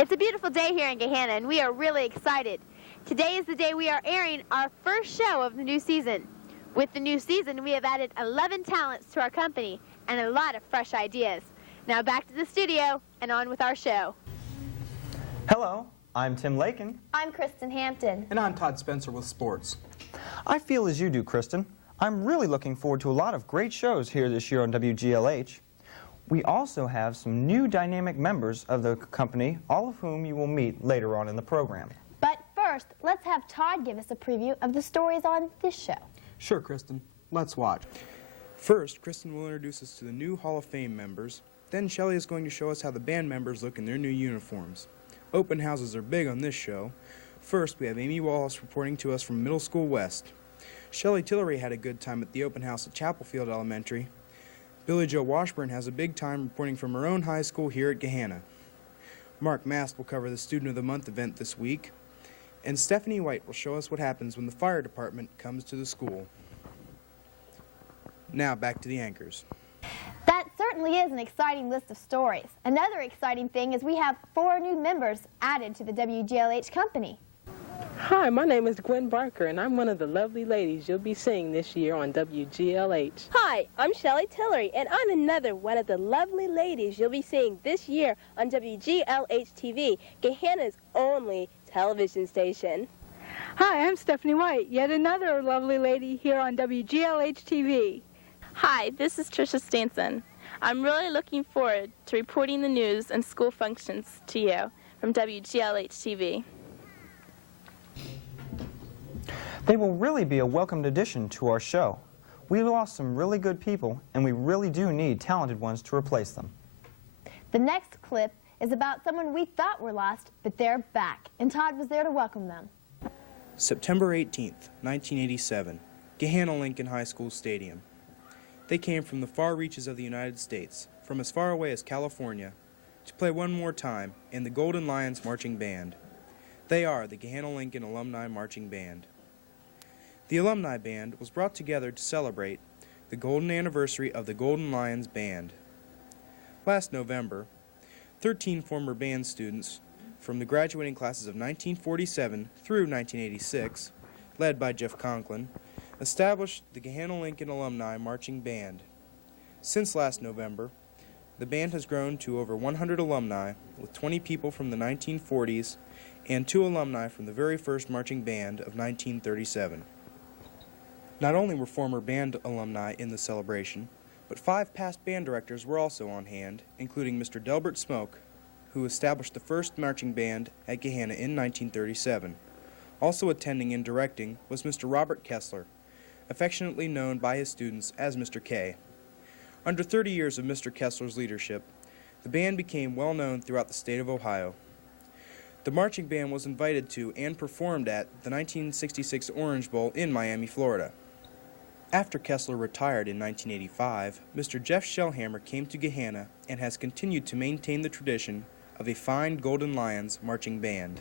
It's a beautiful day here in Gahanna, and we are really excited. Today is the day we are airing our first show of the new season. With the new season, we have added 11 talents to our company and a lot of fresh ideas. Now back to the studio and on with our show. Hello, I'm Tim Laken. I'm Kristen Hampton. And I'm Todd Spencer with sports. I feel as you do, Kristen. I'm really looking forward to a lot of great shows here this year on WGLH. We also have some new dynamic members of the company, all of whom you will meet later on in the program. But first, let's have Todd give us a preview of the stories on this show. Sure, Kristen. Let's watch. First, Kristen will introduce us to the new Hall of Fame members. Then Shelley is going to show us how the band members look in their new uniforms. Open houses are big on this show. First, we have Amy Wallace reporting to us from Middle School West. Shelley Tillery had a good time at the open house at Chapelfield Elementary. Billy Joe Washburn has a big time reporting from her own high school here at Gahanna. Mark Mast will cover the Student of the Month event this week. And Stephanie White will show us what happens when the fire department comes to the school. Now back to the anchors. That certainly is an exciting list of stories. Another exciting thing is we have 4 new members added to the WGLH company. Hi, my name is Gwen Barker, and I'm one of the lovely ladies you'll be seeing this year on WGLH. Hi, I'm Shelley Tillery, and I'm another one of the lovely ladies you'll be seeing this year on WGLH TV, Gahanna's only television station. Hi, I'm Stephanie White, yet another lovely lady here on WGLH TV. Hi, this is Trisha Stanson. I'm really looking forward to reporting the news and school functions to you from WGLH TV. They will really be a welcomed addition to our show. We lost some really good people, and we really do need talented ones to replace them. The next clip is about someone we thought were lost, but they're back, and Todd was there to welcome them. September 18th, 1987, Gahanna Lincoln High School Stadium. They came from the far reaches of the United States, from as far away as California, to play one more time in the Golden Lions Marching Band. They are the Gahanna Lincoln Alumni Marching Band. The Alumni Band was brought together to celebrate the golden anniversary of the Golden Lions Band. Last November, 13 former band students from the graduating classes of 1947 through 1986, led by Jeff Conklin, established the Gahanna Lincoln Alumni Marching Band. Since last November, the band has grown to over 100 alumni, with 20 people from the 1940s and 2 alumni from the very first marching band of 1937. Not only were former band alumni in the celebration, but 5 past band directors were also on hand, including Mr. Delbert Smoke, who established the first marching band at Gahanna in 1937. Also attending and directing was Mr. Robert Kesler, affectionately known by his students as Mr. K. Under 30 years of Mr. Kessler's leadership, the band became well known throughout the state of Ohio. The marching band was invited to and performed at the 1966 Orange Bowl in Miami, Florida. After Kesler retired in 1985, Mr. Jeff Shellhammer came to Gahanna and has continued to maintain the tradition of a fine Golden Lions marching band.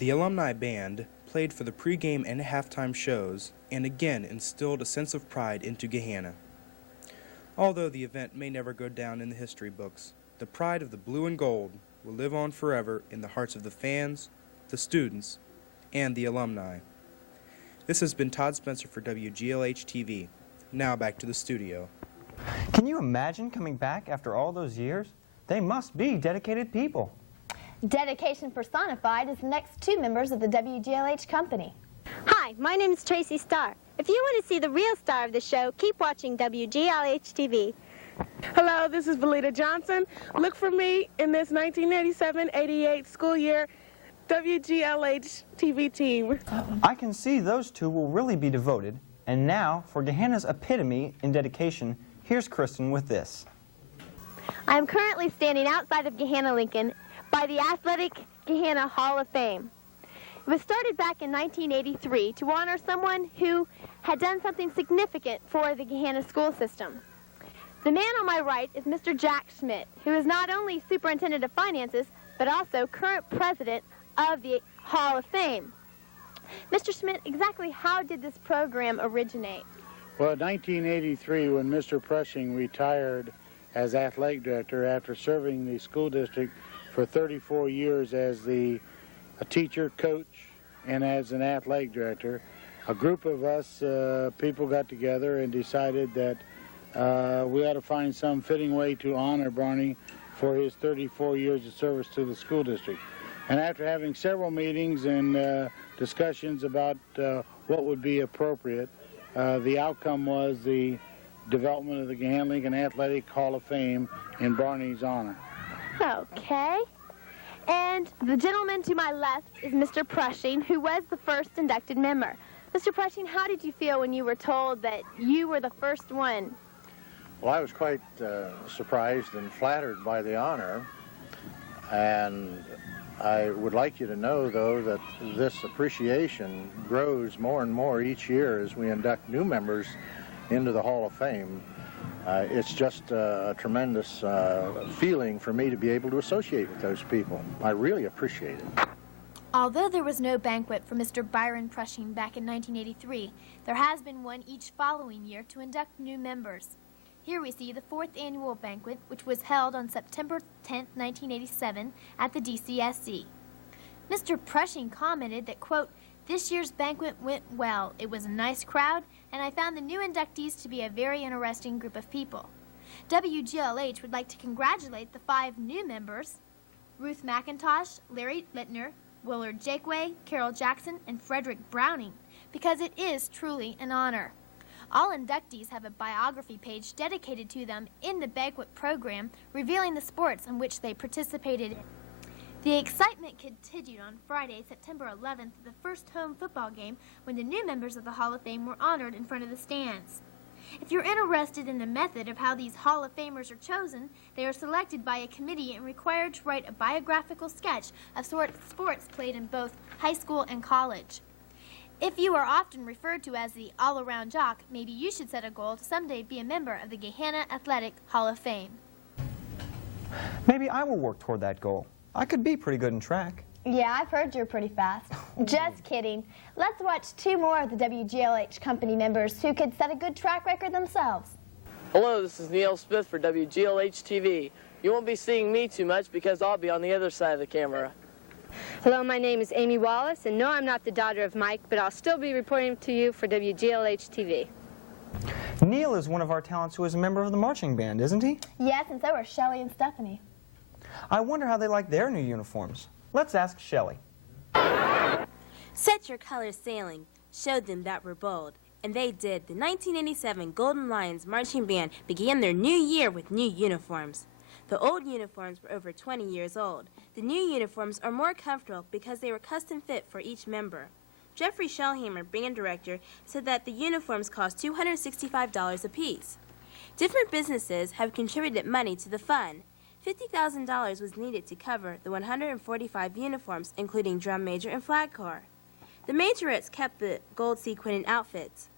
The Alumni Band played for the pregame and halftime shows and again instilled a sense of pride into Gahanna. Although the event may never go down in the history books, the pride of the blue and gold will live on forever in the hearts of the fans, the students, and the alumni. This has been Todd Spencer for WGLH TV. Now back to the studio. Can you imagine coming back after all those years? They must be dedicated people. Dedication personified is the next 2 members of the WGLH company. Hi, my name is Tracy Starr. If you want to see the real star of the show, keep watching WGLH TV. Hello, this is Valita Johnson. Look for me in this 1987-88 school year WGLH TV team. I can see those 2 will really be devoted. And now, for Gahanna's epitome in dedication, here's Kristen with this. I am currently standing outside of Gahanna Lincoln by the Athletic Gahanna Hall of Fame. It was started back in 1983 to honor someone who had done something significant for the Gahanna school system. The man on my right is Mr. Jack Schmidt, who is not only Superintendent of Finances, but also current President of the Hall of Fame. Mr. Schmidt, exactly how did this program originate? Well, in 1983, when Mr. Prushing retired as athletic director after serving the school district for 34 years as a teacher, coach, and as an athletic director. A group of us people got together and decided that we ought to find some fitting way to honor Barney for his 34 years of service to the school district. And after having several meetings and discussions about what would be appropriate, the outcome was the development of the Gahanna Lincoln Athletic Hall of Fame in Barney's honor. Okay. And the gentleman to my left is Mr. Prushing, who was the first inducted member. Mr. Prushing, how did you feel when you were told that you were the first one? Well, I was quite surprised and flattered by the honor, and I would like you to know, though, that this appreciation grows more and more each year as we induct new members into the Hall of Fame. It's just a tremendous feeling for me to be able to associate with those people. I really appreciate it. Although there was no banquet for Mr. Byron Prushing back in 1983, there has been one each following year to induct new members. Here we see the 4th annual banquet, which was held on September 10, 1987 at the DCSC. Mr. Prushing commented that, quote, "This year's banquet went well. It was a nice crowd, and I found the new inductees to be a very interesting group of people." WGLH would like to congratulate the 5 new members, Ruth McIntosh, Larry Littner, Willard Jakeway, Carol Jackson, and Frederick Browning, because it is truly an honor. All inductees have a biography page dedicated to them in the banquet program, revealing the sports in which they participated in. The excitement continued on Friday, September 11th, the first home football game, when the new members of the Hall of Fame were honored in front of the stands. If you're interested in the method of how these Hall of Famers are chosen, they are selected by a committee and required to write a biographical sketch of sports played in both high school and college. If you are often referred to as the all-around jock, maybe you should set a goal to someday be a member of the Gahanna Athletic Hall of Fame. Maybe I will work toward that goal. I could be pretty good in track. Yeah, I've heard you're pretty fast. Just kidding. Let's watch 2 more of the WGLH company members who could set a good track record themselves. Hello, this is Neil Smith for WGLH TV. You won't be seeing me too much because I'll be on the other side of the camera. Hello, my name is Amy Wallace, and no, I'm not the daughter of Mike, but I'll still be reporting to you for WGLH TV. Neil is one of our talents who is a member of the marching band, isn't he? Yes, and so are Shelley and Stephanie. I wonder how they like their new uniforms. Let's ask Shelley. Set your colors sailing, showed them that we're bold, and they did. The 1987 Golden Lions Marching Band began their new year with new uniforms. The old uniforms were over 20 years old. The new uniforms are more comfortable because they were custom fit for each member. Jeff Shellhammer, band director, said that the uniforms cost $265 apiece. Different businesses have contributed money to the fund. $50,000 was needed to cover the 145 uniforms, including drum major and flag corps. The majorettes kept the gold sequined outfits.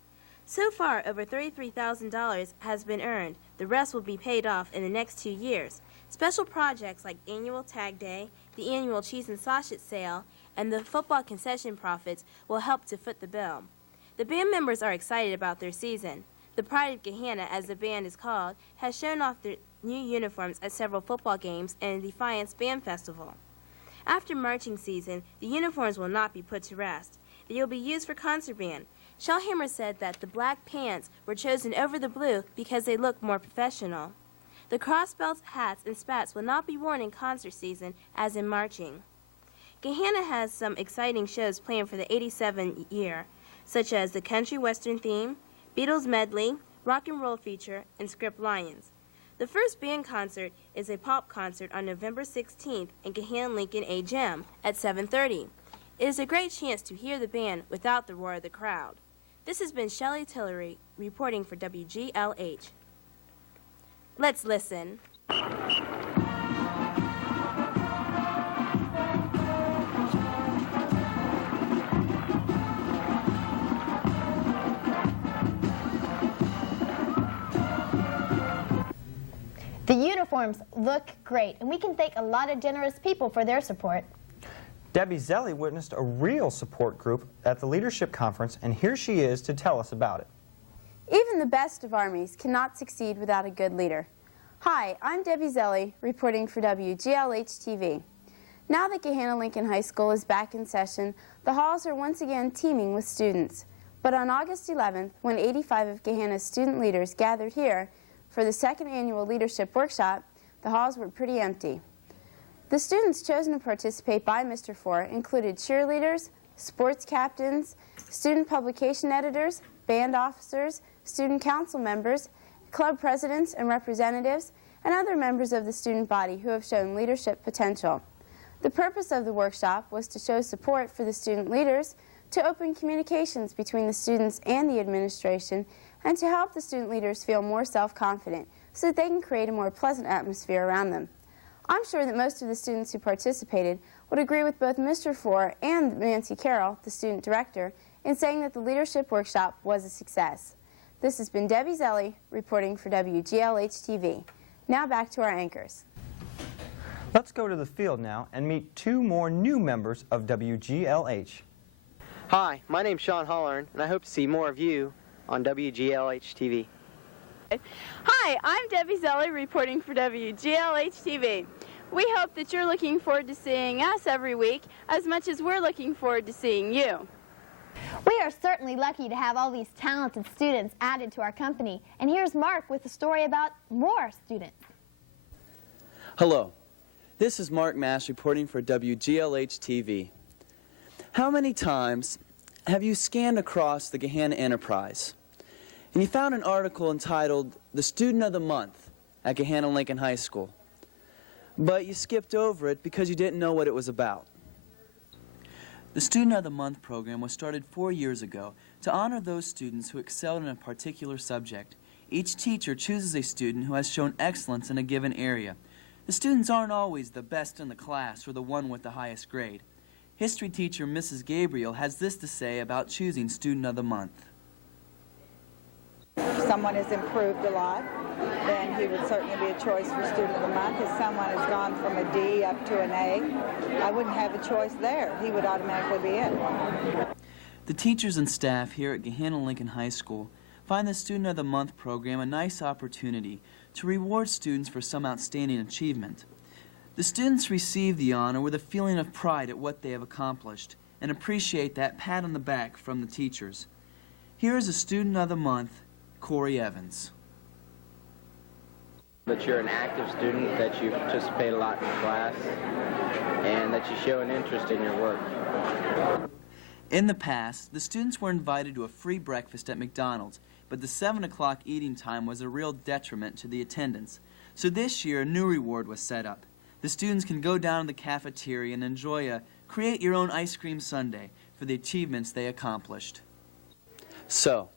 So far, over $33,000 has been earned. The rest will be paid off in the next 2 years. Special projects like annual Tag Day, the annual cheese and sausage sale, and the football concession profits will help to foot the bill. The band members are excited about their season. The Pride of Gahanna, as the band is called, has shown off their new uniforms at several football games and the Defiance Band Festival. After marching season, the uniforms will not be put to rest. They will be used for concert band. Shellhammer said that the black pants were chosen over the blue because they look more professional. The crossbelts, hats, and spats will not be worn in concert season as in marching. Gahanna has some exciting shows planned for the 87 year, such as the Country Western Theme, Beatles Medley, Rock and Roll Feature, and Script Lions. The first band concert is a pop concert on November 16th in Gahanna Lincoln A Gym at 7:30. It is a great chance to hear the band without the roar of the crowd. This has been Shelley Tillery reporting for WGLH. Let's listen. The uniforms look great, and we can thank a lot of generous people for their support. Debbie Zeli witnessed a real support group at the leadership conference, and here she is to tell us about it. Even the best of armies cannot succeed without a good leader. Hi, I'm Debbie Zeli, reporting for WGLH TV. Now that Gahanna Lincoln High School is back in session, the halls are once again teeming with students. But on August 11th, when 85 of Gahanna's student leaders gathered here for the second annual leadership workshop, the halls were pretty empty. The students chosen to participate by Mr. Four included cheerleaders, sports captains, student publication editors, band officers, student council members, club presidents and representatives, and other members of the student body who have shown leadership potential. The purpose of the workshop was to show support for the student leaders, to open communications between the students and the administration, and to help the student leaders feel more self-confident so that they can create a more pleasant atmosphere around them. I'm sure that most of the students who participated would agree with both Mr. Four and Nancy Carroll, the student director, in saying that the leadership workshop was a success. This has been Debbie Zeli reporting for WGLH TV. Now back to our anchors. Let's go to the field now and meet two more new members of WGLH. Hi, my name's Sean Hollern, and I hope to see more of you on WGLH TV. Hi, I'm Debbie Zeli reporting for WGLH TV. We hope that you're looking forward to seeing us every week as much as we're looking forward to seeing you. We are certainly lucky to have all these talented students added to our company. And here's Mark with a story about more students. Hello, this is Mark Mass reporting for WGLH TV. How many times have you scanned across the Gahanna Enterprise and you found an article entitled The Student of the Month at Gahanna Lincoln High School, but you skipped over it because you didn't know what it was about? The Student of the Month program was started 4 years ago to honor those students who excelled in a particular subject. Each teacher chooses a student who has shown excellence in a given area. The students aren't always the best in the class or the one with the highest grade. History teacher Mrs. Gabriel has this to say about choosing Student of the Month. If someone has improved a lot, then he would certainly be a choice for Student of the Month. If someone has gone from a D up to an A, I wouldn't have a choice there. He would automatically be it. The teachers and staff here at Gahanna Lincoln High School find the Student of the Month program a nice opportunity to reward students for some outstanding achievement. The students receive the honor with a feeling of pride at what they have accomplished and appreciate that pat on the back from the teachers. Here is a Student of the Month, Corey Evans. That you're an active student, that you participate a lot in class, and that you show an interest in your work. In the past, the students were invited to a free breakfast at McDonald's, but the 7 o'clock eating time was a real detriment to the attendance. So this year, a new reward was set up. The students can go down to the cafeteria and enjoy a create your own ice cream sundae for the achievements they accomplished. So,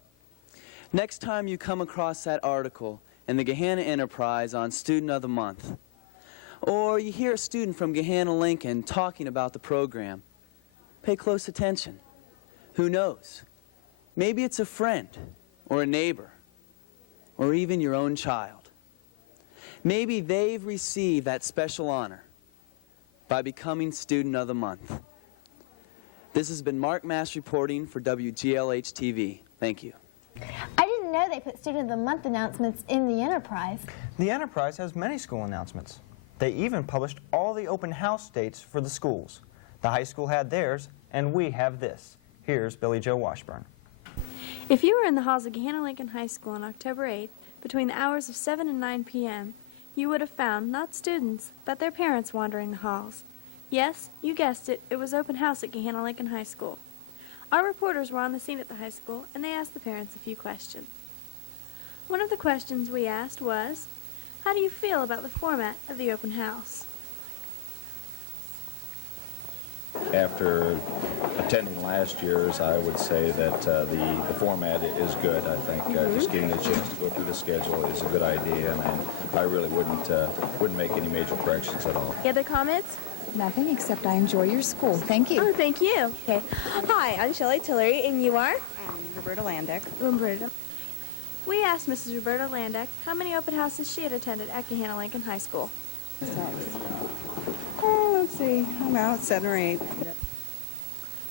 next time you come across that article in the Gahanna Enterprise on Student of the Month, or you hear a student from Gahanna Lincoln talking about the program, pay close attention. Who knows? Maybe it's a friend or a neighbor or even your own child. Maybe they've received that special honor by becoming Student of the Month. This has been Mark Mass reporting for WGLH TV. Thank you. I didn't know they put Student of the Month announcements in the Enterprise. The Enterprise has many school announcements. They even published all the open house dates for the schools. The high school had theirs, and we have this. Here's Billy Joe Washburn. If you were in the halls of Gahanna Lincoln High School on October 8th, between the hours of 7 and 9 p.m., you would have found not students, but their parents wandering the halls. Yes, you guessed it, it was open house at Gahanna Lincoln High School. Our reporters were on the scene at the high school, and they asked the parents a few questions. One of the questions we asked was, how do you feel about the format of the open house? After attending last year's, I would say that the format is good. I think just getting a chance to go through the schedule is a good idea, and I really wouldn't make any major corrections at all. Any other comments? Nothing, except I enjoy your school. Thank you. Oh, thank you. Okay. Hi, I'm Shelley Tillery, and you are? Roberta Landeck. Roberta. We asked Mrs. Roberta Landeck how many open houses she had attended at Gahanna Lincoln High School. 6. Oh, let's see, about 7 or 8.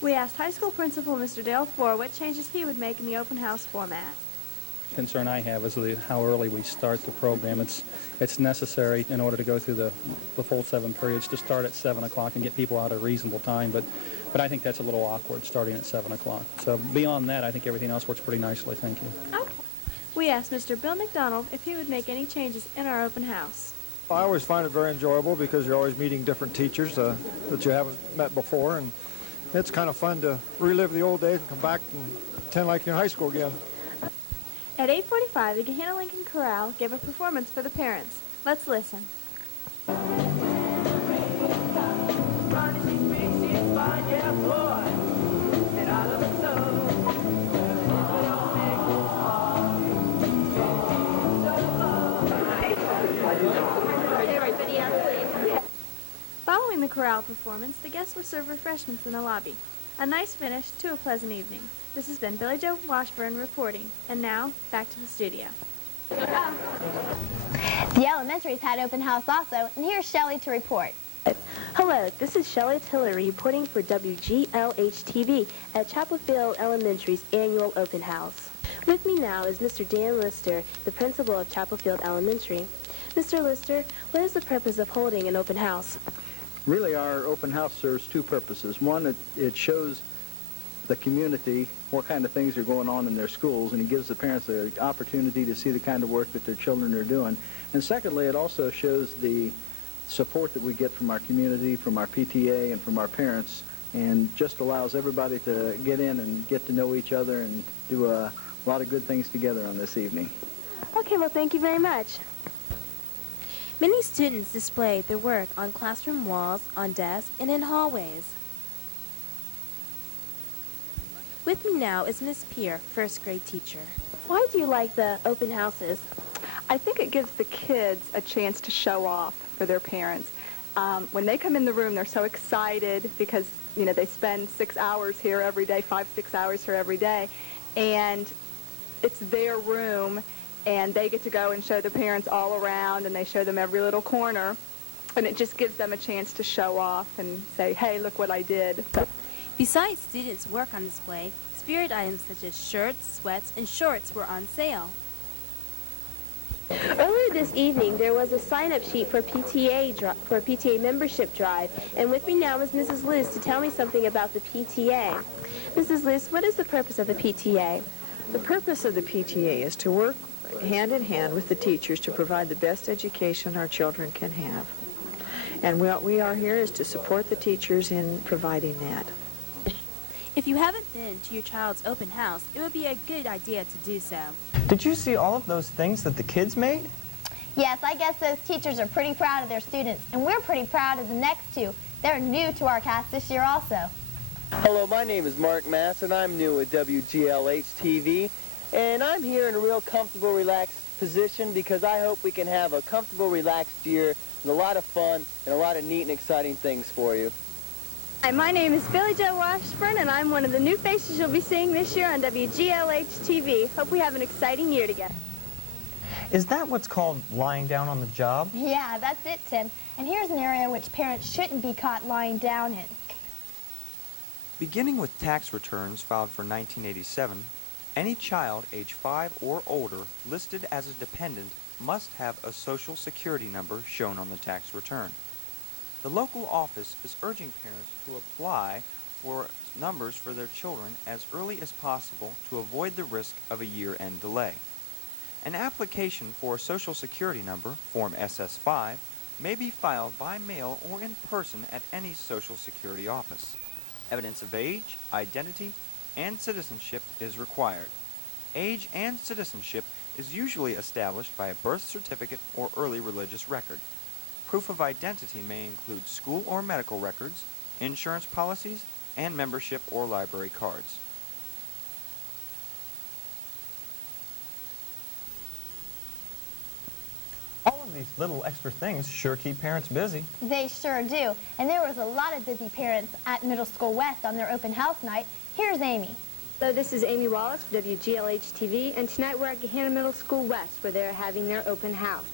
We asked high school principal Mr. Dale Ford what changes he would make in the open house format. concern I have is how early we start the program. It's necessary in order to go through the full 7 periods to start at 7 o'clock and get people out at a reasonable time, but I think that's a little awkward starting at 7 o'clock. So beyond that, I think everything else works pretty nicely. Thank you. Okay. We asked Mr. Bill McDonald if he would make any changes in our open house. I always find it very enjoyable because you're always meeting different teachers that you haven't met before, and it's kind of fun to relive the old days and come back and attend like you're in high school again. At 8:45, the Gahanna Lincoln Chorale gave a performance for the parents. Let's listen. Following the chorale performance, the guests were served refreshments in the lobby. A nice finish to a pleasant evening. This has been Billy Joe Washburn reporting. And now, back to the studio. The elementaries had open house also, and here's Shelley to report. Hello, this is Shelley Tillery reporting for WGLH TV at Chapelfield Elementary's annual open house. With me now is Mr. Dan Lister, the principal of Chapelfield Elementary. Mr. Lister, what is the purpose of holding an open house? Really, our open house serves two purposes. One, it shows the community what kind of things are going on in their schools, and it gives the parents the opportunity to see the kind of work that their children are doing. And secondly, it also shows the support that we get from our community, from our PTA, and from our parents, and just allows everybody to get in and get to know each other and do a lot of good things together on this evening. Okay, well, thank you very much. Many students display their work on classroom walls, on desks, and in hallways. With me now is Miss Peer, first grade teacher. Why do you like the open houses? I think it gives the kids a chance to show off for their parents. When they come in the room, they're so excited because, you know, they spend 6 hours here every day, 5-6 hours here every day, and it's their room, and they get to go and show the parents all around, and they show them every little corner, and it just gives them a chance to show off and say, hey, look what I did. Besides students' work on display, spirit items such as shirts, sweats, and shorts were on sale. Earlier this evening, there was a sign-up sheet for a PTA membership drive, and with me now is Mrs. Liz to tell me something about the PTA. Mrs. Liz, what is the purpose of the PTA? The purpose of the PTA is to work hand in hand with the teachers to provide the best education our children can have. And what we are here is to support the teachers in providing that. If you haven't been to your child's open house, it would be a good idea to do so. Did you see all of those things that the kids made? Yes, I guess those teachers are pretty proud of their students, and we're pretty proud of the next two. They're new to our cast this year also. Hello, my name is Mark Mass, and I'm new at WGLH TV, and I'm here in a real comfortable, relaxed position because I hope we can have a comfortable, relaxed year and a lot of fun and a lot of neat and exciting things for you. Hi, my name is Billy Joe Washburn, and I'm one of the new faces you'll be seeing this year on WGLH TV. Hope we have an exciting year together. Is that what's called lying down on the job? Yeah, that's it, Tim. And here's an area which parents shouldn't be caught lying down in. Beginning with tax returns filed for 1987, any child age 5 or older listed as a dependent must have a Social Security number shown on the tax return. The local office is urging parents to apply for numbers for their children as early as possible to avoid the risk of a year-end delay. An application for a Social Security number, Form SS5, may be filed by mail or in person at any Social Security office. Evidence of age, identity, and citizenship is required. Age and citizenship is usually established by a birth certificate or early religious record. Proof of identity may include school or medical records, insurance policies, and membership or library cards. All of these little extra things sure keep parents busy. They sure do. And there was a lot of busy parents at Middle School West on their open house night. Here's Amy. Hello, this is Amy Wallace for WGLH TV, and tonight we're at Gahanna Middle School West, where they're having their open house.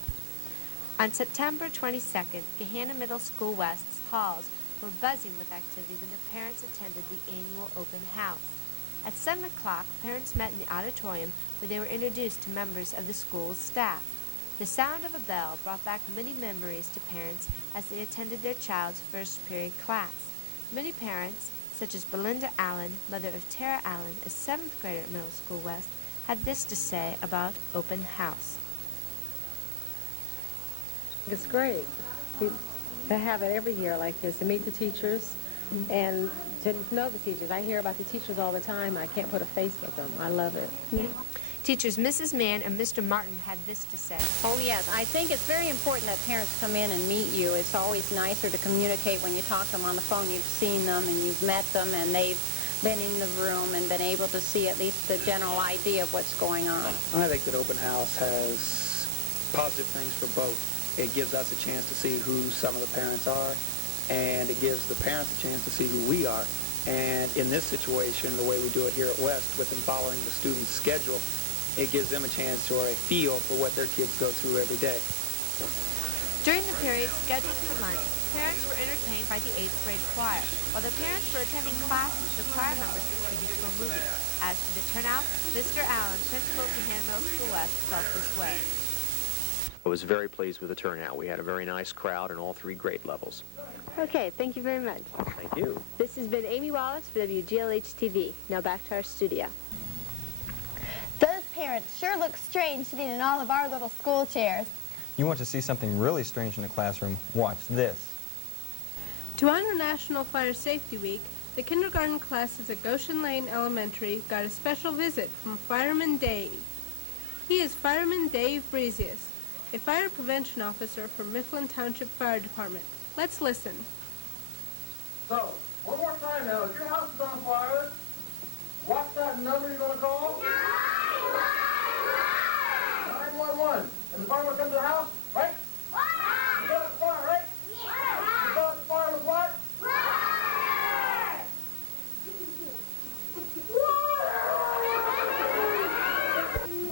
On September 22nd, Gahanna Middle School West's halls were buzzing with activity when the parents attended the annual open house. At 7 o'clock, parents met in the auditorium where they were introduced to members of the school's staff. The sound of a bell brought back many memories to parents as they attended their child's first period class. Many parents, such as Belinda Allen, mother of Tara Allen, a 7th grader at Middle School West, had this to say about Open House. It's great to have it every year like this, to meet the teachers and to know the teachers. I hear about the teachers all the time. I can't put a face with them. I love it. Teachers Mrs. Mann and Mr. Martin had this to say. Oh, yes. I think it's very important that parents come in and meet you. It's always nicer to communicate when you talk to them on the phone. You've seen them and you've met them and they've been in the room and been able to see at least the general idea of what's going on. I think that Open House has positive things for both. It gives us a chance to see who some of the parents are, and it gives the parents a chance to see who we are. And in this situation, the way we do it here at West, with them following the student's schedule, it gives them a chance or a feel for what their kids go through every day. During the period scheduled for lunch, parents were entertained by the 8th grade choir. While the parents were attending classes, the choir members contributed to a movie. As for the turnout, Mr. Allen, principal of Gahanna Middle School West, felt this way. I was very pleased with the turnout. We had a very nice crowd in all 3 grade levels. Okay, thank you very much. Thank you. This has been Amy Wallace for WGLH TV. Now back to our studio. Those parents sure look strange sitting in all of our little school chairs. You want to see something really strange in the classroom? Watch this. To honor National Fire Safety Week, the kindergarten classes at Goshen Lane Elementary got a special visit from Fireman Dave. He is Fireman Dave Breezius, a fire prevention officer for Mifflin Township Fire Department. Let's listen. So, one more time now. If your house is on fire, what's that number you're going to call? 911. And the fireman comes to the house, right? You thought it was fire, right? You thought the fire was what?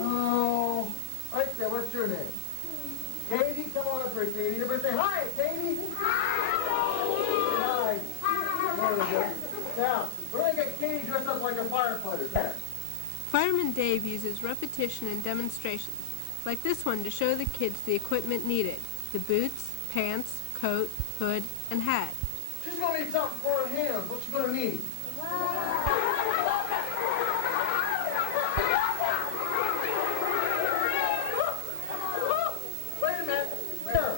Oh, right there. What's your name? Katie, come on up here, Katie. Everybody say hi, Katie. Hi. There we go. Now, we're going to get Katie dressed up like a firefighter. There. Fireman Dave uses repetition and demonstrations, like this one to show the kids the equipment needed: the boots, pants, coat, hood, and hat. She's going to need something for her hands. What's she going to need? Wait a minute. There.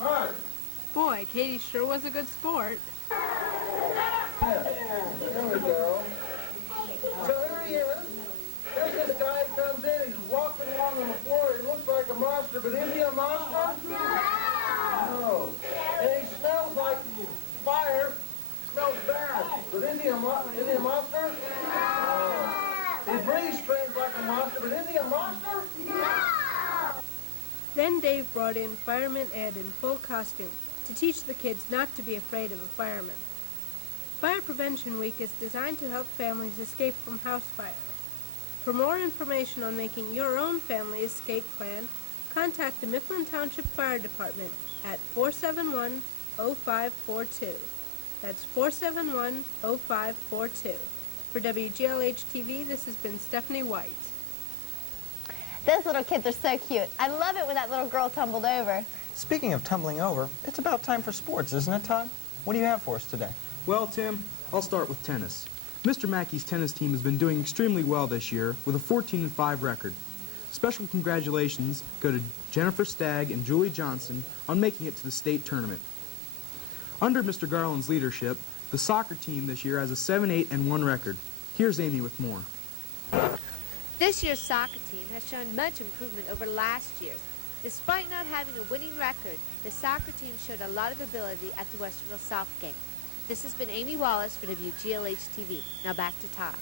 All right. Boy, Katie sure was a good sport. There we go. So here he is. There's this guy who comes in. He's walking along on the floor. He looks like a monster, but is he a monster? No. And he smells like fire. Smells bad. But is he a monster? No. He breathes strange like a monster, but is he a monster? Then Dave brought in Fireman Ed in full costume to teach the kids not to be afraid of a fireman. Fire Prevention Week is designed to help families escape from house fires. For more information on making your own family escape plan, contact the Mifflin Township Fire Department at 471-0542. That's 471-0542. For WGLH TV, this has been Stephanie White. Those little kids are so cute. I love it when that little girl tumbled over. Speaking of tumbling over, it's about time for sports, isn't it, Todd? What do you have for us today? Well, Tim, I'll start with tennis. Mr. Mackey's tennis team has been doing extremely well this year with a 14-5 record. Special congratulations go to Jennifer Stagg and Julie Johnson on making it to the state tournament. Under Mr. Garland's leadership, the soccer team this year has a 7-8-1 record. Here's Amy with more. This year's soccer team has shown much improvement over last year's. Despite not having a winning record, the soccer team showed a lot of ability at the Westerville South game. This has been Amy Wallace for WGLH TV. Now back to Todd.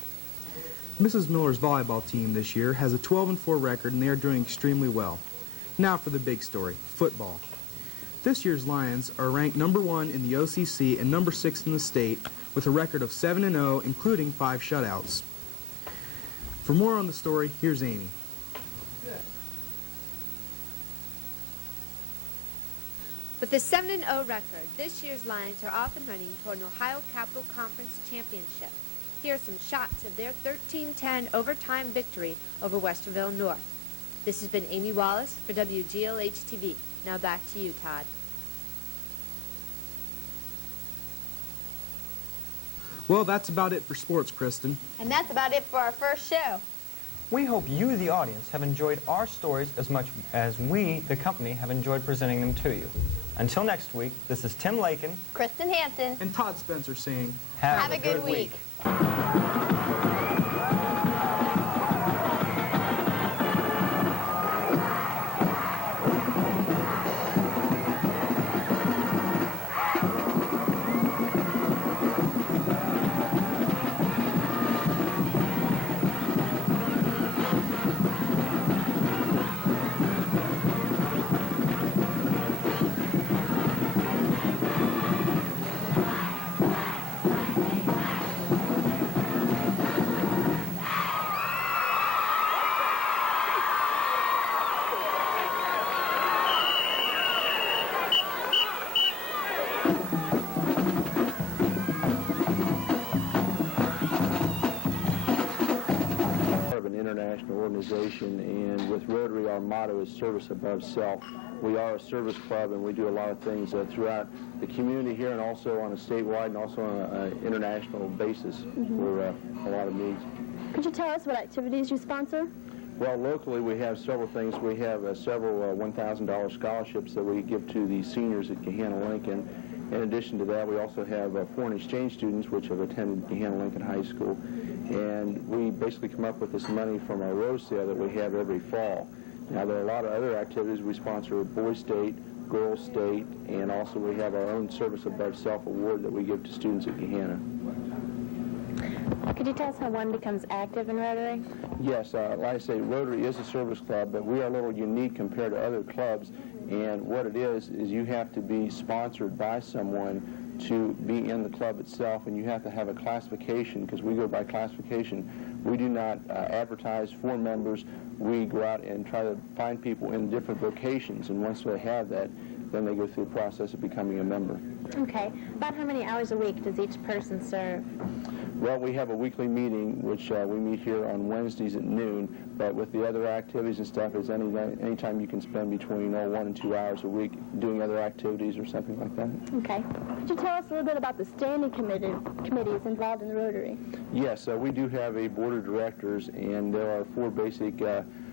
Mrs. Miller's volleyball team this year has a 12-4 record, and they are doing extremely well. Now for the big story, football. This year's Lions are ranked number 1 in the OCC and number 6 in the state with a record of 7-0, including 5 shutouts. For more on the story, here's Amy. With a 7-0 record, this year's Lions are off and running toward an Ohio Capital Conference championship. Here are some shots of their 13-10 overtime victory over Westerville North. This has been Amy Wallace for WGLH TV. Now back to you, Todd. Well, that's about it for sports, Kristen. And that's about it for our first show. We hope you, the audience, have enjoyed our stories as much as we, the company, have enjoyed presenting them to you. Until next week, this is Tim Laken, Kristen Hampton, and Todd Spencer saying, have a good week. And with Rotary, our motto is service above self. We are a service club, and we do a lot of things throughout the community here and also on a statewide and also on an international basis for a lot of needs. Could you tell us what activities you sponsor? Well, locally we have several things. We have several $1,000 scholarships that we give to the seniors at Gahanna Lincoln. In addition to that, we also have foreign exchange students which have attended Gahanna Lincoln High School. And we basically come up with this money from our rose sale that we have every fall. Now, there are a lot of other activities. We sponsor Boys State, Girls State, and also we have our own Service Above Self award that we give to students at Gahanna. Could you tell us how one becomes active in Rotary? Yes, like I say, Rotary is a service club, but we are a little unique compared to other clubs. And what it is you have to be sponsored by someone to be in the club itself, and you have to have a classification, because we go by classification. We do not advertise for members. We go out and try to find people in different vocations, and once they have that, then they go through the process of becoming a member. Okay. About how many hours a week does each person serve? Well, we have a weekly meeting, which we meet here on Wednesdays at noon, but with the other activities and stuff, it's any time you can spend between 1 and 2 hours a week doing other activities or something like that. Okay. Could you tell us a little bit about the standing committees involved in the Rotary? Yes, we do have a board of directors, and there are 4 basic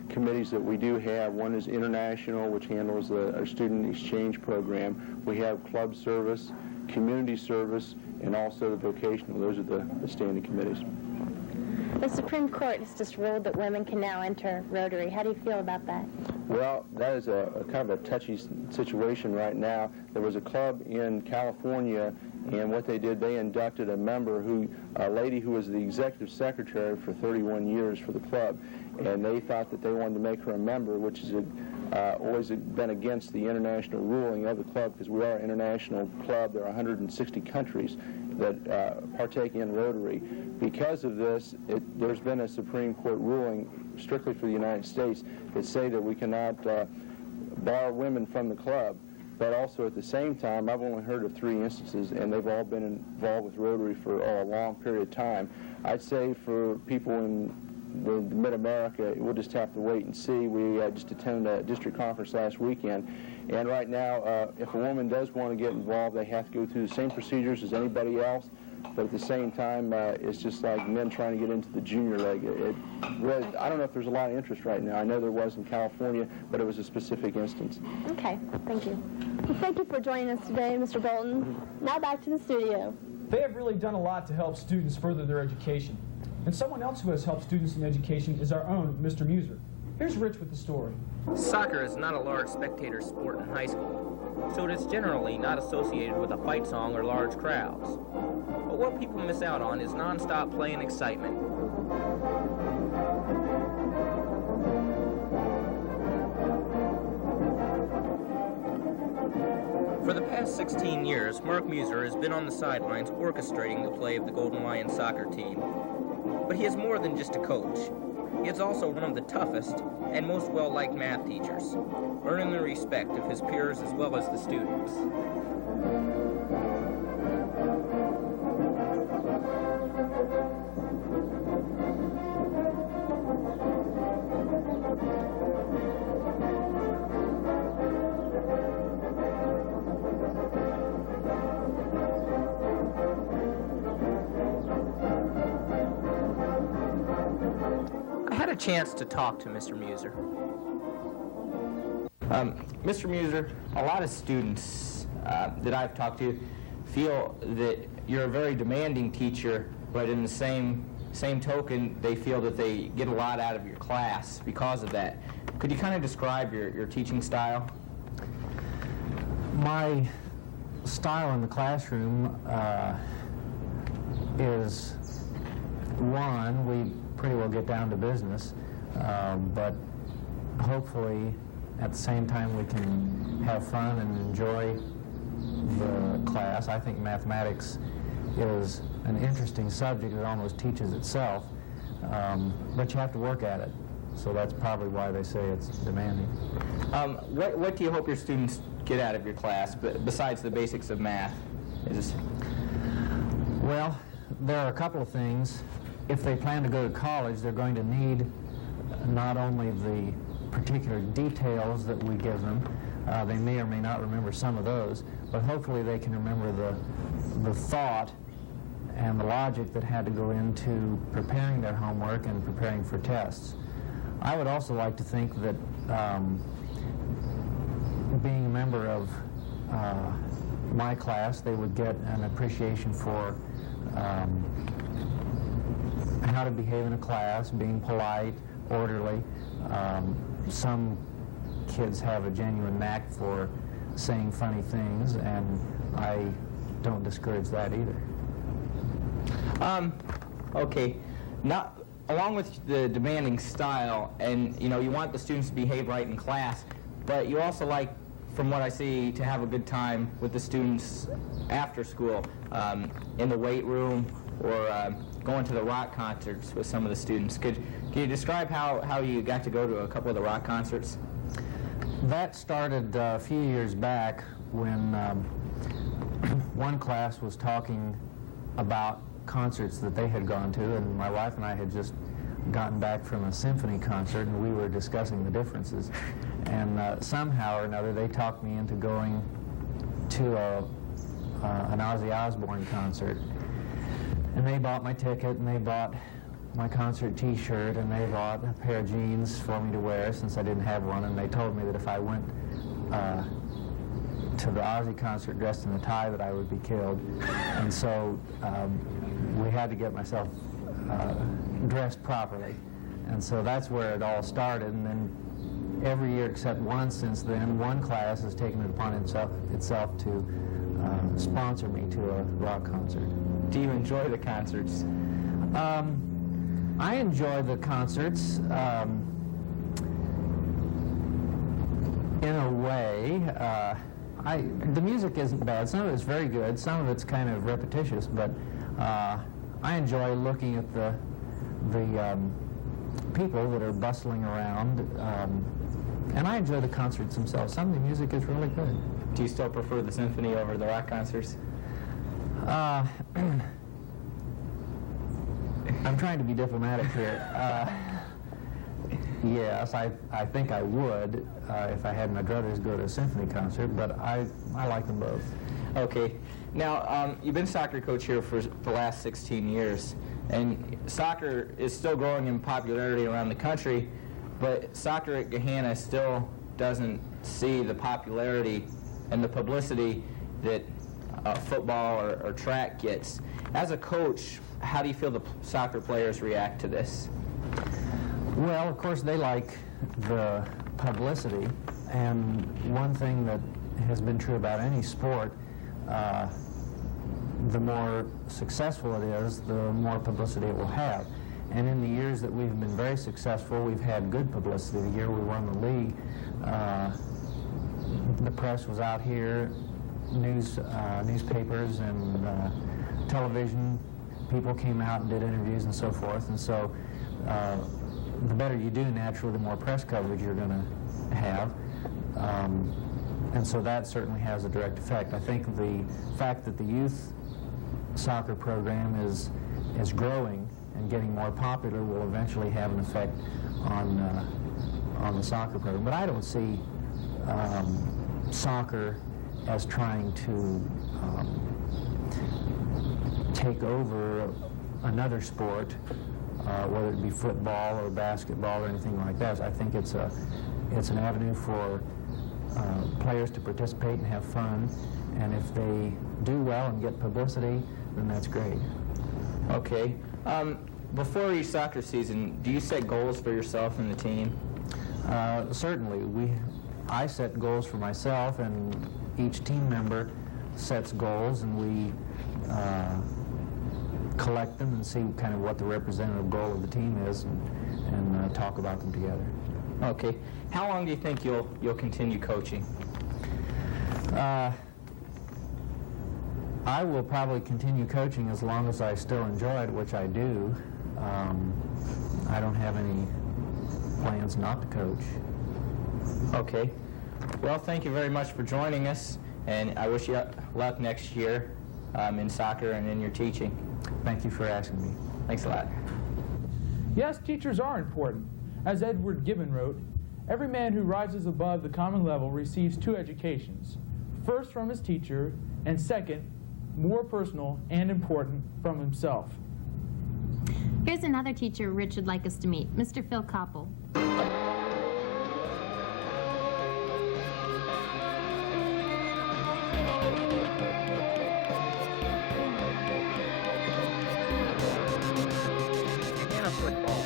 committees that we do have. One is international, which handles our student exchange program. We have club service, community service, and also the vocational. Those are the standing committees. The Supreme Court has just ruled that women can now enter Rotary. How do you feel about that? Well, that is a kind of a touchy situation right now. There was a club in California, and what they did, they inducted a member a lady who was the executive secretary for 31 years for the club, and they thought that they wanted to make her a member, which is always been against the international ruling of the club, because we are an international club. There are 160 countries that partake in Rotary. Because of this, there's been a Supreme Court ruling strictly for the United States that say that we cannot bar women from the club. But also at the same time, I've only heard of 3 instances, and they've all been involved with Rotary for a long period of time. I'd say for people in the Mid-America, we'll just have to wait and see. We just attended a district conference last weekend, and right now, if a woman does want to get involved, they have to go through the same procedures as anybody else, but at the same time, it's just like men trying to get into the junior league. Really, I don't know if there's a lot of interest right now. I know there was in California, but it was a specific instance. Okay, thank you. Well, thank you for joining us today, Mr. Bolton. Now back to the studio. They have really done a lot to help students further their education. And someone else who has helped students in education is our own Mr. Muser. Here's Rich with the story. Soccer is not a large spectator sport in high school, so it is generally not associated with a fight song or large crowds. But what people miss out on is non-stop play and excitement. For the past 16 years, Mark Muser has been on the sidelines orchestrating the play of the Golden Lions soccer team. But he is more than just a coach. He is also one of the toughest and most well-liked math teachers, earning the respect of his peers as well as the students. I had a chance to talk to Mr. Muser. Mr. Muser, a lot of students that I've talked to feel that you're a very demanding teacher, but in the same token, they feel that they get a lot out of your class because of that. Could you kind of describe your teaching style? My style in the classroom is, one, we pretty well get down to business, but hopefully at the same time we can have fun and enjoy the class. I think mathematics is an interesting subject that almost teaches itself, but you have to work at it. So that's probably why they say it's demanding. What do you hope your students get out of your class, besides the basics of math? Well, there are a couple of things. If they plan to go to college, they're going to need not only the particular details that we give them, they may or may not remember some of those, but hopefully they can remember the thought and the logic that had to go into preparing their homework and preparing for tests. I would also like to think that being a member of my class, they would get an appreciation for how to behave in a class, being polite, orderly. Some kids have a genuine knack for saying funny things, and I don't discourage that either. Okay. Along with the demanding style, and you want the students to behave right in class, but you also like, from what I see, to have a good time with the students after school, in the weight room, or going to the rock concerts with some of the students. Can you describe how you got to go to a couple of the rock concerts? That started a few years back when one class was talking about concerts that they had gone to, and my wife and I had just gotten back from a symphony concert, and we were discussing the differences. And somehow or another, they talked me into going to an Ozzy Osbourne concert. And they bought my ticket, and they bought my concert T-shirt, and they bought a pair of jeans for me to wear since I didn't have one, and they told me that if I went to the Ozzy concert dressed in a tie that I would be killed. And so we had to get myself dressed properly. And so that's where it all started, and then every year except one since then, one class has taken it upon itself to sponsor me to a rock concert. Do you enjoy the concerts? I enjoy the concerts in a way. The music isn't bad. Some of it's very good. Some of it's kind of repetitious, but I enjoy looking at the people that are bustling around, and I enjoy the concerts themselves. Some of the music is really good. Do you still prefer the symphony over the rock concerts? I'm trying to be diplomatic here. Yes, I think I would if I had my druthers go to a symphony concert, but I like them both. Okay. Now, you've been soccer coach here for the last 16 years, and soccer is still growing in popularity around the country, but soccer at Gahanna still doesn't see the popularity and the publicity that football or track gets. As a coach, how do you feel the soccer players react to this? Well, of course, they like the publicity, and one thing that has been true about any sport, the more successful it is, the more publicity it will have. And in the years that we've been very successful, we've had good publicity. The year we won the league, the press was out here, newspapers and television, people came out and did interviews and so forth. And so the better you do, naturally, the more press coverage you're going to have. And so that certainly has a direct effect. I think the fact that the youth soccer program is is growing and getting more popular will eventually have an effect on the soccer program. But I don't see soccer as trying to take over another sport, whether it be football or basketball or anything like that. I think it's an avenue for players to participate and have fun, and if they do well and get publicity, then that's great. Okay. Before each soccer season, do you set goals for yourself and the team? Certainly. I set goals for myself, and each team member sets goals, and we collect them and see kind of what the representative goal of the team is, and talk about them together. Okay. How long do you think you'll continue coaching? I will probably continue coaching as long as I still enjoy it, which I do. I don't have any plans not to coach. Okay. Well, thank you very much for joining us, and I wish you luck next year in soccer and in your teaching. Thank you for asking me. Thanks a lot. Yes, teachers are important. As Edward Gibbon wrote, every man who rises above the common level receives two educations. First from his teacher, and second, more personal and important, from himself. Here's another teacher Rich would like us to meet, Mr. Phil Koppel. Gahanna football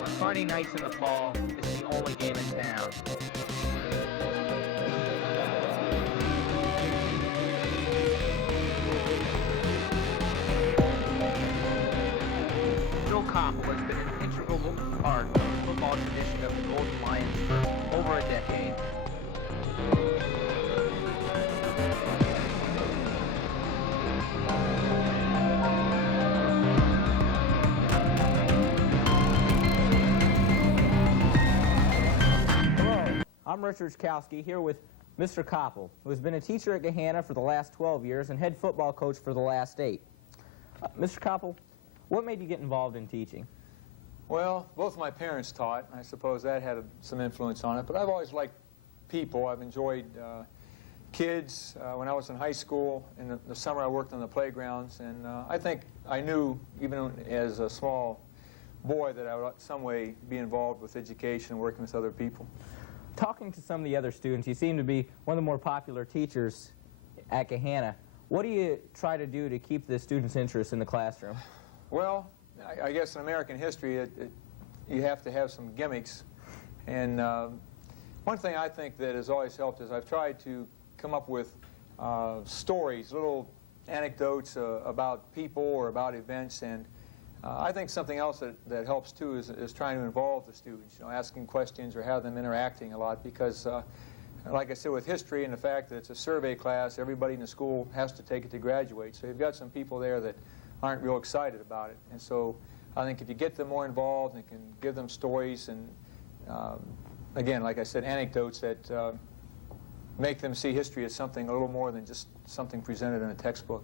on Friday nights in the fall is the only game in town. Koppel has been an integral part of the football tradition of the Golden Lions for over a decade. Hello, I'm Richard Schkowski here with Mr. Koppel, who has been a teacher at Gahanna for the last 12 years and head football coach for the last 8. Mr. Koppel, what made you get involved in teaching? Well, both my parents taught. I suppose that had some influence on it. But I've always liked people. I've enjoyed kids. When I was in high school, in the summer I worked on the playgrounds. And I think I knew, even as a small boy, that I would some way be involved with education and working with other people. Talking to some of the other students, you seem to be one of the more popular teachers at Gahanna. What do you try to do to keep the students' interest in the classroom? Well, I guess in American history, you have to have some gimmicks. And one thing I think that has always helped is I've tried to come up with stories, little anecdotes about people or about events. And I think something else that helps, too, is trying to involve the students, asking questions or have them interacting a lot. Because, like I said, with history and the fact that it's a survey class, everybody in the school has to take it to graduate. So you've got some people there that aren't real excited about it. And so I think if you get them more involved and can give them stories and, again, like I said, anecdotes that make them see history as something a little more than just something presented in a textbook.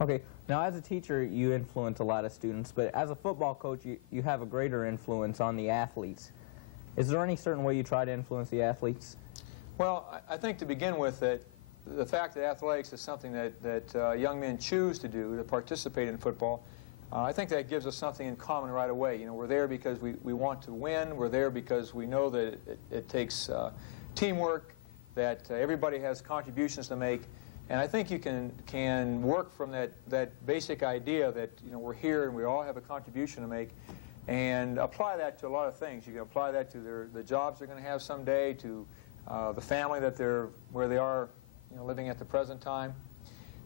Okay. Now, as a teacher, you influence a lot of students, but as a football coach, you have a greater influence on the athletes. Is there any certain way you try to influence the athletes? Well, I think to begin with that the fact that athletics is something that young men choose to do, to participate in football, I think that gives us something in common right away. We're there because we want to win. We're there because we know that it takes teamwork, that everybody has contributions to make. And I think you can work from that basic idea that we're here and we all have a contribution to make, and apply that to a lot of things. You can apply that to the jobs they're going to have someday, to the family where they are living at the present time.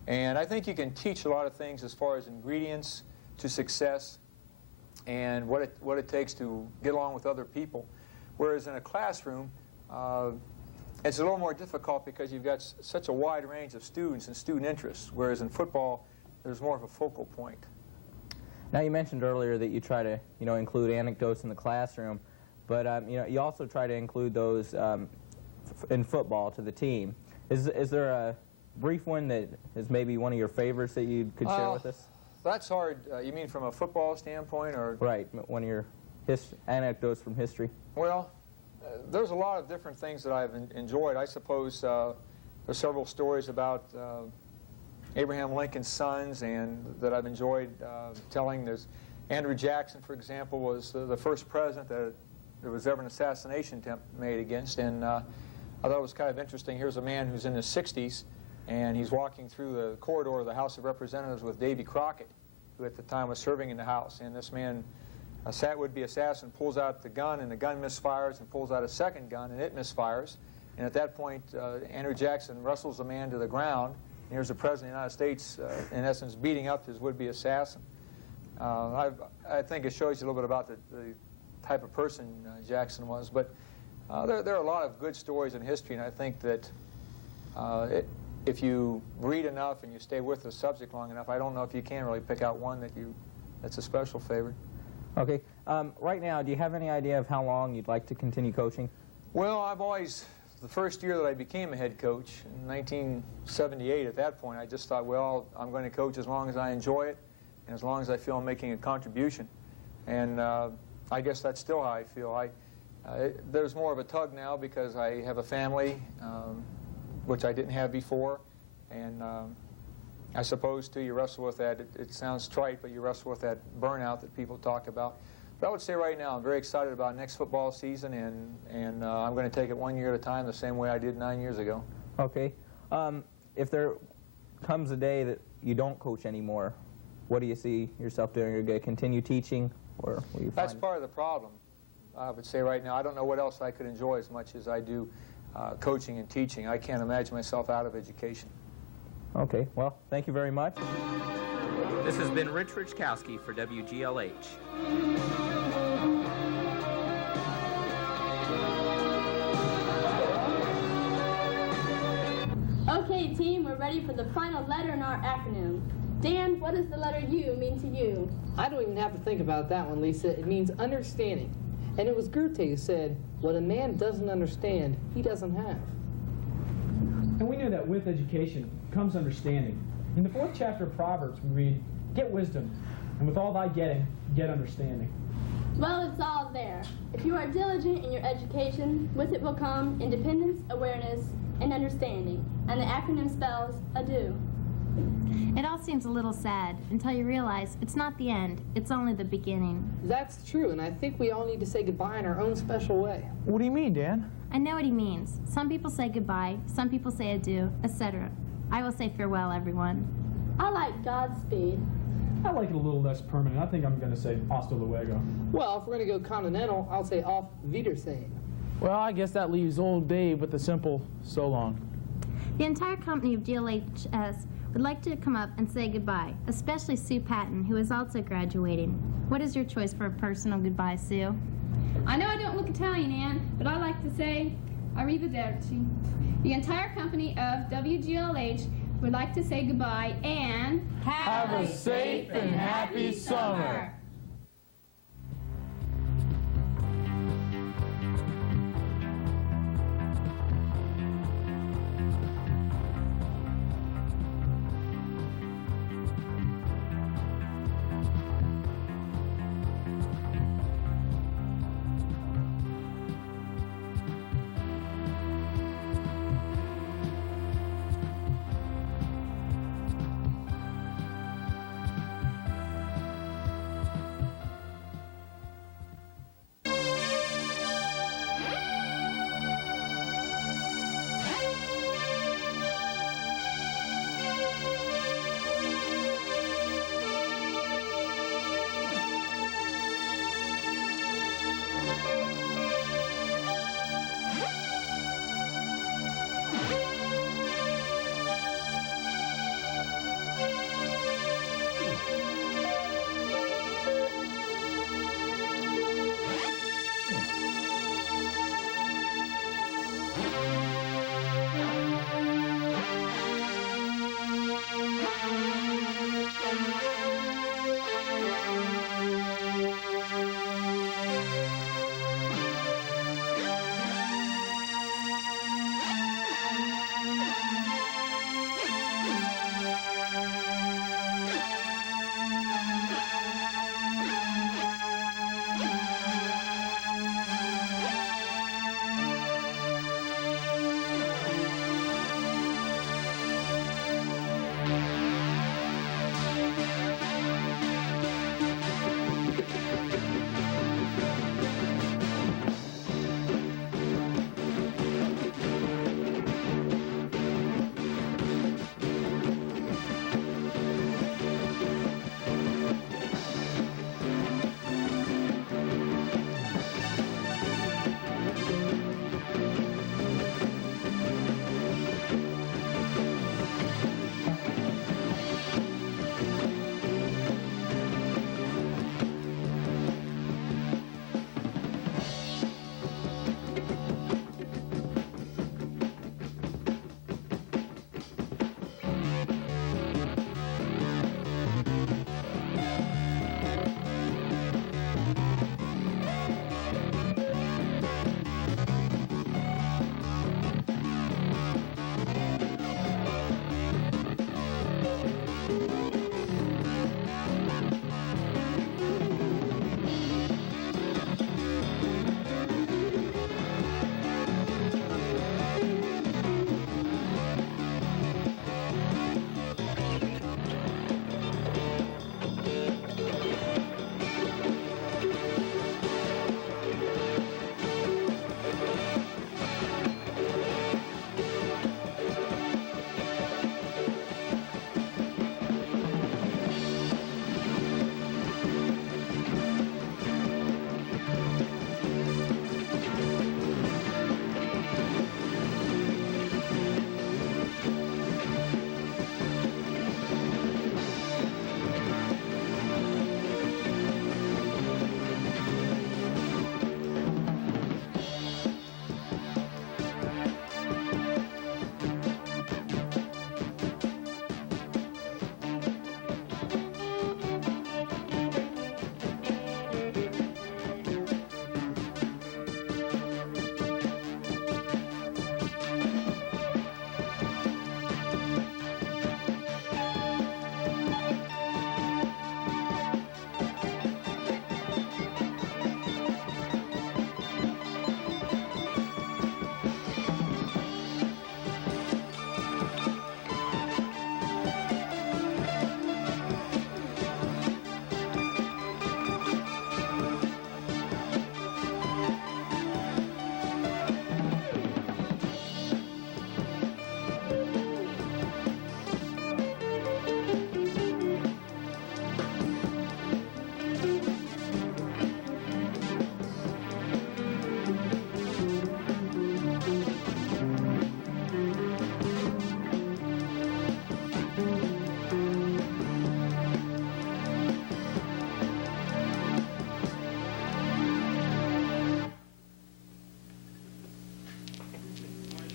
And I think you can teach a lot of things as far as ingredients to success and what it takes to get along with other people. Whereas in a classroom, it's a little more difficult because you've got such a wide range of students and student interests, whereas in football, there's more of a focal point. Now, you mentioned earlier that you try to, include anecdotes in the classroom, but, you also try to include those in football to the team. Is there a brief one that is maybe one of your favorites that you could share with us? That's hard. You mean from a football standpoint, or? Right, one of your anecdotes from history. Well, there's a lot of different things that I've enjoyed. I suppose there's several stories about Abraham Lincoln's sons and that I've enjoyed telling. There's Andrew Jackson, for example, was the first president that there was ever an assassination attempt made against, and I thought it was kind of interesting. Here's a man who's in his 60s, and he's walking through the corridor of the House of Representatives with Davy Crockett, who at the time was serving in the House, and this man, a would-be assassin, pulls out the gun, and the gun misfires, and pulls out a second gun, and it misfires, and at that point, Andrew Jackson wrestles the man to the ground, and here's the President of the United States, in essence, beating up his would-be assassin. I think it shows you a little bit about the type of person Jackson was, but there are a lot of good stories in history, and I think that if you read enough and you stay with the subject long enough, I don't know if you can really pick out one that's a special favorite. Okay. Right now, do you have any idea of how long you'd like to continue coaching? Well, I've always, the first year that I became a head coach, in 1978, at that point, I just thought, well, I'm going to coach as long as I enjoy it and as long as I feel I'm making a contribution. And I guess that's still how I feel. There's more of a tug now because I have a family, which I didn't have before, and I suppose, too, you wrestle with that. It sounds trite, but you wrestle with that burnout that people talk about. But I would say right now I'm very excited about next football season, and I'm going to take it 1 year at a time the same way I did 9 years ago. Okay. If there comes a day that you don't coach anymore, what do you see yourself doing? Are you going to continue teaching, or will you That's part of the problem, I would say right now. I don't know what else I could enjoy as much as I do coaching and teaching. I can't imagine myself out of education. Okay, well, thank you very much. This has been Rich Richkowski for WGLH. Okay, team, we're ready for the final letter in our acronym. Dan, what does the letter U mean to you? I don't even have to think about that one, Lisa. It means understanding. And it was Goethe who said, what a man doesn't understand, he doesn't have. And we know that with education comes understanding. In the 4th chapter of Proverbs, we read, get wisdom, and with all thy getting, get understanding. Well, it's all there. If you are diligent in your education, with it will come independence, awareness, and understanding. And the acronym spells ADO. It all seems a little sad until you realize it's not the end, it's only the beginning. That's true, and I think we all need to say goodbye in our own special way. What do you mean, Dan? I know what he means. Some people say goodbye, some people say adieu, etc. I will say farewell, everyone. I like Godspeed. I like it a little less permanent. I think I'm going to say hasta luego. Well, if we're going to go continental, I'll say auf Wiedersehen. Well, I guess that leaves old Dave with the simple so long. The entire company of GLHS would like to come up and say goodbye, especially Sue Patton, who is also graduating. What is your choice for a personal goodbye, Sue? I know I don't look Italian, Ann, but I like to say arrivederci. The entire company of WGLH would like to say goodbye and have a safe and happy summer.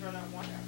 turn that one out.